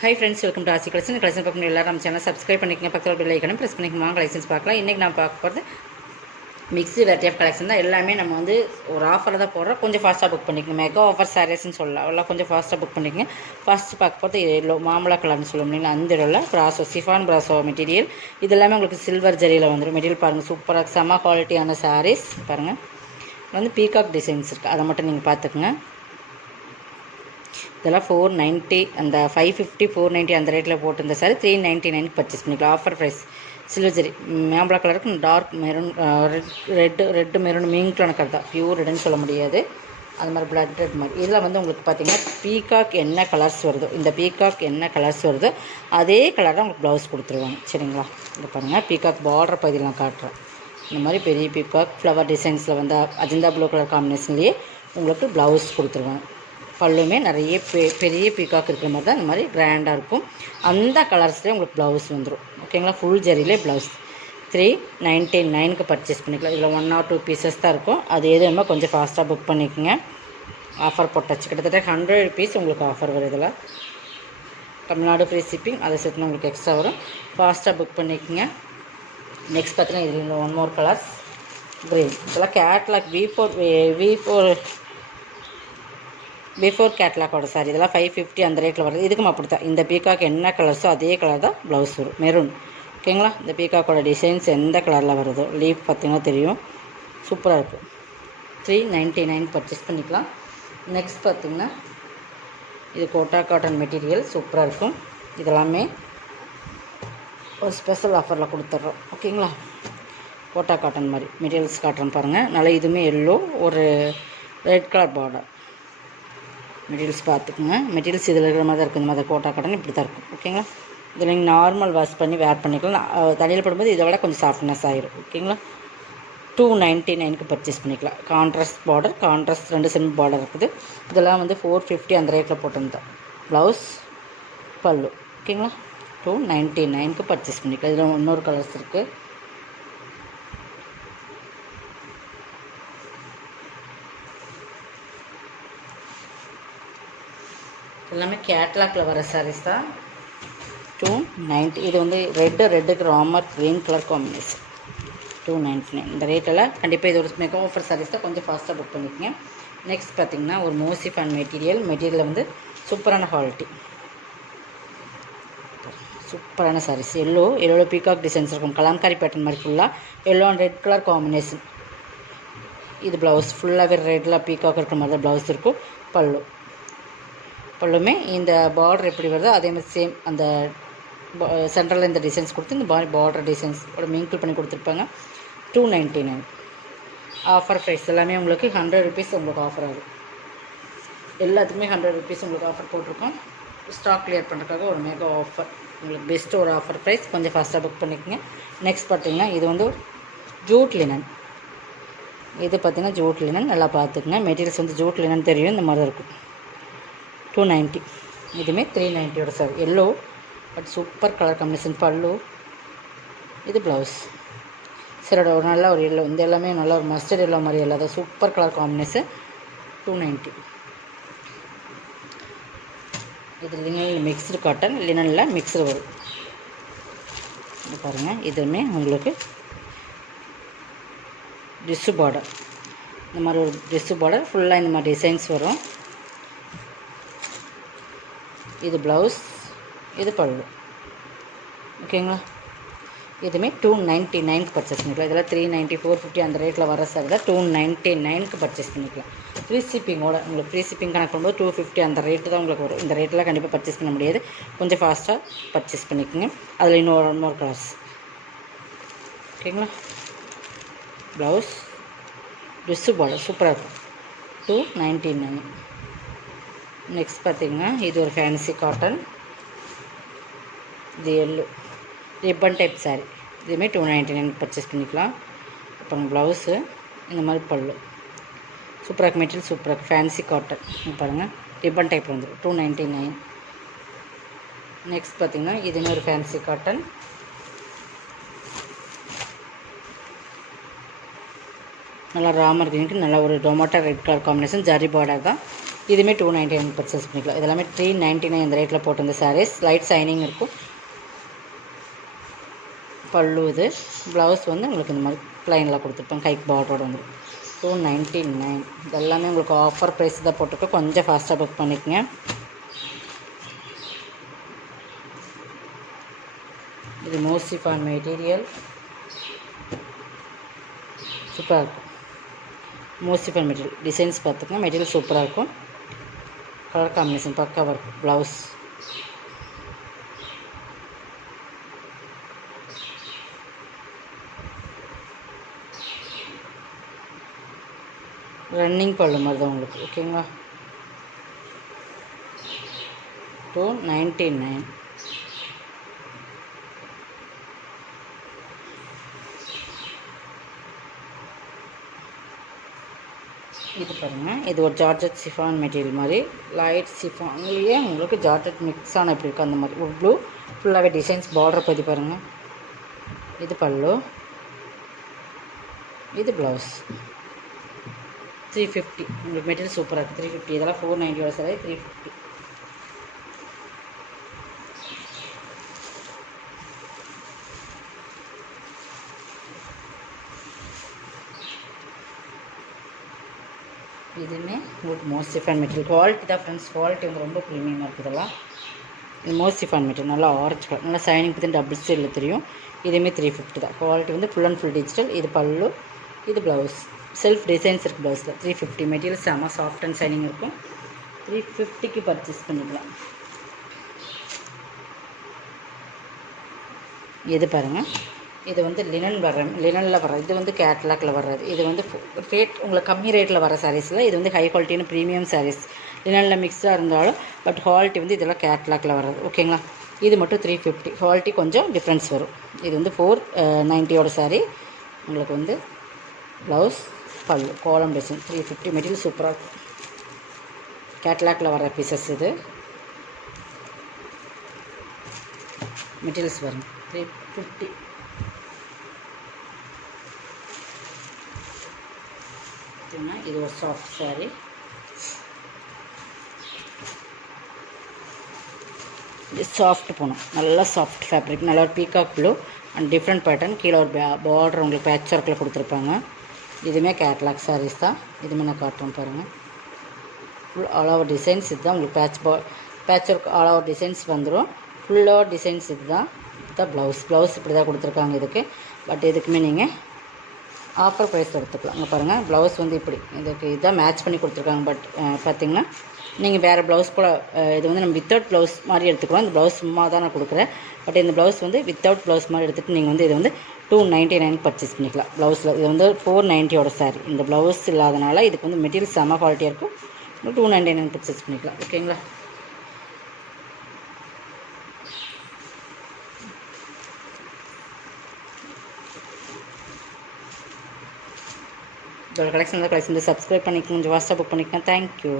Hi friends, welcome to ஆசி collection. Collection பார்க்கணும் எல்லாரும் நம்ம சேனல் சப்ஸ்கிரைப் பண்ணிக்கங்க, பக்கத்தில் பெல் ஐக்கனும் ப்ரெஸ் பண்ணிக்கோங்க. கலெக்ஷன்ஸ் பார்க்கலாம். இன்றைக்கி நான் பார்க்க போகிறது மிக்ஸி வெரைட்டி ஆஃப் கலெக்ஷன் தான். எல்லாமே நம்ம வந்து ஒரு ஆஃபரில் தான் போடுறோம். கொஞ்சம் ஃபாஸ்ட்டாக புக் பண்ணிக்கணும். மெகா ஆஃபர் சாரீஸ்ன்னு சொல்லலாம். எல்லாம் கொஞ்சம் ஃபாஸ்ட்டாக புக் பண்ணிக்கங்க. ஃபஸ்ட்டு பார்க்க போகிறது எல்லோ மாம்பழ கலர்னு சொல்ல முடியல. அந்த இடம்ல ப்ராசோ சிஃபான் ப்ராசோ மெட்டீரியல். இது எல்லாமே உங்களுக்கு சில்வர் ஜரியில் வந்துடும். மெட்டீரியல் பாருங்கள், சூப்பராக செம்ம குவாலிட்டியான சாரீஸ் பாருங்கள். வந்து பீகாக் டிசைன்ஸ் இருக்குது, அதை மட்டும் நீங்கள் பார்த்துக்குங்க. இதெல்லாம் 490, அந்த 550 490 அந்த ரேட்டில் போட்டிருந்த சாரி 399 பர்ச்சேஸ் பண்ணிக்கலாம். Offer price. சில்வர் ஜரி மாம்பழ கலருக்கு டார்க் மெரூன், ரெட்டு மெரூன் மீன்கலான கலர் தான். பியூர் ரெட்டுன்னு சொல்ல முடியாது, அது மாதிரி பிளட் ரெட் மாதிரி. இதில் வந்து உங்களுக்கு பார்த்தீங்கன்னா பீகாக் என்ன கலர்ஸ் வருதோ, இந்த பீகாக் என்ன கலர்ஸ் வருதோ அதே கலர் தான் உங்களுக்கு ப்ளவுஸ் கொடுத்துருவாங்க. சரிங்களா? இங்கே பாருங்கள், பீகாக் பார்டர் பகுதியில் நான் காட்டுறேன். இந்த மாதிரி பெரிய பீகாக் ஃப்ளவர் டிசைன்ஸில் வந்து அஜந்தா ப்ளூ கலர் காம்பினேஷன்லேயே உங்களுக்கு ப்ளவுஸ் கொடுத்துருவாங்க. பல்லுமே நிறைய பெரிய பீகாக் இருக்கிற மாதிரி தான் இந்த மாதிரி கிராண்டாக இருக்கும். அந்த கலர்ஸ்லேயே உங்களுக்கு ப்ளவுஸ் வந்துடும். ஓகேங்களா? ஃபுல் ஜரிலே ப்ளவுஸ் 399க்கு பர்ச்சேஸ் பண்ணிக்கலாம். இதில் 1 or 2 பீசஸ் தான் இருக்கும். அது எதுவுமே கொஞ்சம் ஃபாஸ்ட்டாக புக் பண்ணிக்கோங்க. ஆஃபர் போட்டாச்சு. கிட்டத்தட்ட 100 rupees உங்களுக்கு ஆஃபர் வரும். இதில் தமிழ்நாடு ஃப்ரீ ஷிப்பிங், அதை சேர்த்து உங்களுக்கு எக்ஸ்ட்ரா வரும். ஃபாஸ்ட்டாக புக் பண்ணிக்கோங்க. நெக்ஸ்ட் பார்த்தீங்கன்னா இதில் 1 more கலர்ஸ் க்ரீன். இதெல்லாம் கேட்லாக் பிஃபோர் கேட்லாக்கோட சாரி. இதெல்லாம் 550 அந்த ரேட்டில் வருது. இதுக்கும் அப்படி தான். இந்த பீகாக் என்ன கலர்ஸோ அதே கலர் தான் ப்ளவுஸ் வரும், மெரூன். ஓகேங்களா? இந்த பீகாக்கோட டிசைன்ஸ் எந்த கலரில் வருதோ, லீஃப் பார்த்திங்கன்னா தெரியும், சூப்பராக இருக்கும். 399 பர்ச்சேஸ் பண்ணிக்கலாம். நெக்ஸ்ட் பார்த்திங்கன்னா இது கோட்டா காட்டன் மெட்டீரியல், சூப்பராக இருக்கும். இதெல்லாமே ஒரு ஸ்பெஷல் ஆஃபரில் கொடுத்துட்றோம். ஓகேங்களா? கோட்டா காட்டன் மாதிரி மெட்டீரியல்ஸ் காட்டுறேன் பாருங்கள். நல்லா இதுவுமே எல்லோ, ஒரு ரெட் கலர் பார்டர். மெட்டீரியல்ஸ் பார்த்துக்குங்க. மெட்டீரியல்ஸ் இதில் இருக்கிற மாதிரி தான் இருக்குது. இந்த மாதிரி கோட்டா காட்டன் இப்படி தான் இருக்கும். ஓகேங்களா? இதில் நீங்கள் நார்மல் வாஷ் பண்ணி வேர் பண்ணிக்கலாம். தண்ணியில் போடும்போது இதை விட கொஞ்சம் சாஃப்ட்னஸ் ஆகிடும். ஓகேங்களா? 299க்கு பர்ச்சேஸ் பண்ணிக்கலாம். Contrast border, contrast 2 semi border இருக்குது. இதெல்லாம் வந்து 450 அந்த ரேட்டில் போட்டிருந்தேன். ப்ளவுஸ், பல்லு. ஓகேங்களா? 299க்கு பர்ச்சேஸ் பண்ணிக்கலாம். இதில் இன்னொரு கலர்ஸ் இருக்குது. எல்லாமே கேட்லாக்கில் வர சாரீஸ் தான். 290. இது வந்து ரெட்டுக்கு ராமர் க்ரீன் கலர் காம்பினேஷன். 299 இந்த ரேட்டெல்லாம் கண்டிப்பாக இது ஒரு மெகா ஆஃபர் சாரீஸ் தான். கொஞ்சம் ஃபாஸ்ட்டாக புக் பண்ணிக்கோங்க. நெக்ஸ்ட் பார்த்திங்கன்னா ஒரு மோசிஃபான் மெட்டீரியலில் வந்து சூப்பரான குவாலிட்டி, சூப்பரான சாரீஸ். எல்லோ பீகாக் டிசைன்ஸ் இருக்கும். கலாம்காரி பேட்டர்ன் மாதிரி ஃபுல்லாக yellow and red colour combination. இது ப்ளவுஸ் ஃபுல்லாகவே ரெட்டில் பீகாக் இருக்கிற மாதிரி தான் ப்ளவுஸ் இருக்கும். பல்லுமே இந்த பார்டர் எப்படி வருதோ அதே மாதிரி சேம் அந்த சென்டரில் இந்த டிசைன்ஸ் கொடுத்து இந்த பார்டர் டிசைன்ஸ் ஒரு மிங்கிள் பண்ணி கொடுத்துருப்பாங்க. 299 ஆஃபர் ப்ரைஸ். எல்லாமே உங்களுக்கு 100 rupees உங்களுக்கு ஆஃபர் ஆகுது. எல்லாத்துக்குமே 100 rupees உங்களுக்கு ஆஃபர் போட்டிருக்கோம். ஸ்டாக் கிளியர் பண்ணுறதுக்காக ஒரு மெகா ஆஃபர், உங்களுக்கு பெஸ்ட்டு ஒரு ஆஃபர் ப்ரைஸ். கொஞ்சம் ஃபாஸ்ட்டாக புக் பண்ணிக்கோங்க. நெக்ஸ்ட் பார்த்திங்கன்னா இது வந்து ஜூட் லினன். இது பார்த்திங்கன்னா ஜூட் லினன். நல்லா பார்த்துக்குங்க. மெட்டீரியல்ஸ் வந்து ஜூட் லினன் தெரியும், இந்த மாதிரி தான் இருக்கும். 290. இதுவுமே 390 sir. Yellow but super colour combination. பல்லு, இது ப்ளவுஸ். சரோட ஒரு நல்ல ஒரு எல்லோ. இந்த எல்லாமே நல்ல ஒரு மஸ்டர்ட் எல்லோ மாதிரி இல்லாத சூப்பர் கலர் காம்பினேஷன். 290. இது லினன் மிக்ஸ்டு காட்டன், லினனில் மிக்ஸ்டு வரும். இது பாருங்கள், இதுவுமே உங்களுக்கு டிஷ்ஷு பார்டர். இந்த மாதிரி ஒரு டிஷ்ஷு பார்டர் ஃபுல்லாக இந்த மாதிரி டிசைன்ஸ் வரும். இது ப்ளவுஸ், இது பல்லு. ஓகேங்களா? இதுவுமே 299க்கு பர்ச்சேஸ் பண்ணிக்கலாம். இதெல்லாம் 390 450 அந்த ரேட்டில் வர சார் தான் 299க்கு பர்ச்சேஸ் பண்ணிக்கலாம். ஃப்ரீ ஷிப்பிங்கோட. உங்களுக்கு ஃப்ரீ ஷிப்பிங் கணக்கு பண்ணும்போது 250 அந்த ரேட்டு தான் உங்களுக்கு வரும். இந்த ரேட்டெலாம் கண்டிப்பாக பர்ச்சேஸ் பண்ண முடியாது. கொஞ்சம் ஃபாஸ்ட்டாக பர்ச்சேஸ் பண்ணிக்கோங்க. அதில் இன்னொரு கலர்ஸ். ஓகேங்களா? ப்ளவுஸ், ட்ரெஸ்ஸு பார்டர் சூப்பராக இருக்கும். 299. நெக்ஸ்ட் பார்த்திங்கன்னா இது ஒரு ஃபேன்சி காட்டன். இது எல்லோ ரிப்பன் டைப் சாரீ. இதுவுமே 299 பர்ச்சேஸ் பண்ணிக்கலாம். அப்புறம் ப்ளவுஸு இந்த மாதிரி பல்லு சூப்பராக இருக்குது. மெட்டீரியல் சூப்பராக இருக்குது. ஃபேன்சி காட்டன் பாருங்கள், ரிப்பன் டைப் வந்துடும். 299. நெக்ஸ்ட் பார்த்திங்கன்னா இதுவுமே ஒரு ஃபேன்சி காட்டன். நல்லா ராமர் கிரீனுக்கு நல்லா ஒரு tomato red colour combination. Zari border தான். இதுவுமே 299 பர்ச்சேஸ் பண்ணிக்கலாம். இதெல்லாமே 399 இந்த ரேட்டில் போட்டிருந்த சாரீஸ். லைட் சைனிங் இருக்கும். பல்லு இது. ப்ளவுஸ் வந்து உங்களுக்கு இந்த மாதிரி ப்ளைனில் கொடுத்துருப்பேன். கைக்கு பார்டரோட வந்துடும். 299. இதெல்லாமே உங்களுக்கு ஆஃபர் ப்ரைஸ் தான் போட்டிருக்கோம். கொஞ்சம் ஃபாஸ்ட்டாக புக் பண்ணிக்கோங்க. இது மோசிஃபான் மெட்டீரியல் சூப்பராக இருக்கும். மோசிஃபான் மெட்டீரியல் டிசைன்ஸ் பார்த்துக்கோங்க. மெட்டீரியல் சூப்பராக இருக்கும். கலர் காம்பினேஷன் பக்காவாக இருக்கும். ப்ளவுஸ் ரன்னிங் பல்லு மாதிரி தான் உங்களுக்கு. ஓகேங்களா. 299. இது பாருங்கள். இது ஒரு ஜார்ஜட் சிஃபான் மெட்டீரியல் மாதிரி. லைட் சிஃபான்லேயே உங்களுக்கு ஜார்ஜட் மிக்ஸ் ஆன எப்படி இருக்கும் அந்த மாதிரி. ஒரு ப்ளூ ஃபுல்லாகவே டிசைன்ஸ் பார்டர் பற்றி பாருங்கள். இது பல்லு. இது ப்ளவுஸ். 350. உங்களுக்கு மெட்டீரியல் சூப்பராக இருக்குது. 350. இதெல்லாம் 490 சாரி. 350. இதுவுமே உங்களுக்கு மோசிஃபான் மெட்டீரியல். குவாலிட்டி தான் ஃப்ரெண்ட்ஸ். குவாலிட்டி வந்து ரொம்ப ப்ரீமியமாக இருக்குது. இதெல்லாம் இது மோசிஃபான் மெட்டீரியல். நல்லா ஆரஞ்சு கலர், நல்லா சைனிங் பற்றி டபுள் ஸ்டீலில் தெரியும். இதுவுமே 350 தான். குவாலிட்டி வந்து ஃபுல் அண்ட் ஃபுல் டிஜிட்டல். இது பல்லு. இது ப்ளவுஸ். செல்ஃப் டிசைன்ஸ் இருக்குது ப்ளவுஸில். 350. மெட்டீரியல் செம்ம சாஃப்ட் அண்ட் சைனிங் இருக்கும். 350க்கு பர்ச்சேஸ் பண்ணிக்கலாம். இது பாருங்கள். இது வந்து லினனில் வர இது வந்து கேட்லாக்கில் வர்றது. இது வந்து ரேட் உங்களுக்கு கம்மி ரேட்டில் வர சாரீஸில் இது வந்து ஹை குவாலிட்டியான ப்ரீமியம் சாரீஸ். லினனில் மிக்ஸாக இருந்தாலும் பட் குவாலிட்டி வந்து இதெல்லாம் கேட்லாக்கில் வர்றது. ஓகேங்களா. இது மட்டும் 350. குவாலிட்டி கொஞ்சம் டிஃப்ரென்ஸ் வரும். இது வந்து 490 சாரீ. உங்களுக்கு வந்து ப்ளவுஸ் பல்லு கோலம் டிசைன் 350. மெட்டீரியல் சூப்பராக இருக்கும். கேட்லாக்கில் வர பீசஸ் இது. மெட்டீரியல்ஸ் வரும் 350. இது ஒரு சாஃப்ட் சாரீ. இது சாஃப்ட் போகணும். நல்லா சாஃப்ட் ஃபேப்ரிக். நல்லா ஒரு peacock blue and different pattern. கீழே ஒரு பார்டர் உங்களுக்கு பேட்ச் ஒர்க்கில் கொடுத்துருப்பாங்க. இதுவுமே கேட்லாக் சாரீஸ் தான். இதுவுமே நான் காட்டுறேன் பாருங்கள். Full all over designs. இதுதான் உங்களுக்கு patch work all over designs வந்துடும். ஃபுல் ஓவர் டிசைன்ஸ் இதுதான். இதுதான் ப்ளவுஸ் இப்படி தான் கொடுத்துருக்காங்க இதுக்கு. பட் இதுக்குமே நீங்கள் ஆஃபர் ப்ரைஸ் எடுத்துக்கலாம். அங்கே பாருங்கள். ப்ளவுஸ் வந்து இப்படி இதுக்கு இதான் மேட்ச் பண்ணி கொடுத்துருக்காங்க. பட் பார்த்திங்கன்னா நீங்கள் வேறு ப்ளவுஸ் கூட இது வந்து நம்ம வித்தவுட் ப்ளவுஸ் மாதிரி எடுத்துக்கலாம். இந்த ப்ளவுஸ் சும்மா தான் நான் கொடுக்குறேன். பட் இந்த ப்ளவுஸ் வந்து வித்தவுட் ப்ளவுஸ் மாதிரி எடுத்துகிட்டு நீங்கள் வந்து இது வந்து 299 பர்ச்சேஸ் பண்ணிக்கலாம். ப்ளவுஸில் இது வந்து 490 சாரீ. இந்த ப்ளவுஸ் இல்லாதனால இதுக்கு வந்து மெட்டீரியல் செம்ம குவாலிட்டியாக இருக்கும். 299 பர்ச்சேஸ் பண்ணிக்கலாம். ஓகேங்களா. இதோட கலெக்ஷன் சப்ஸ்கிரைப் பண்ணிக்கோங்க. கொஞ்சம் வாட்ஸ்அப் புக் பண்ணிக்கோங்க. தேங்க்யூ.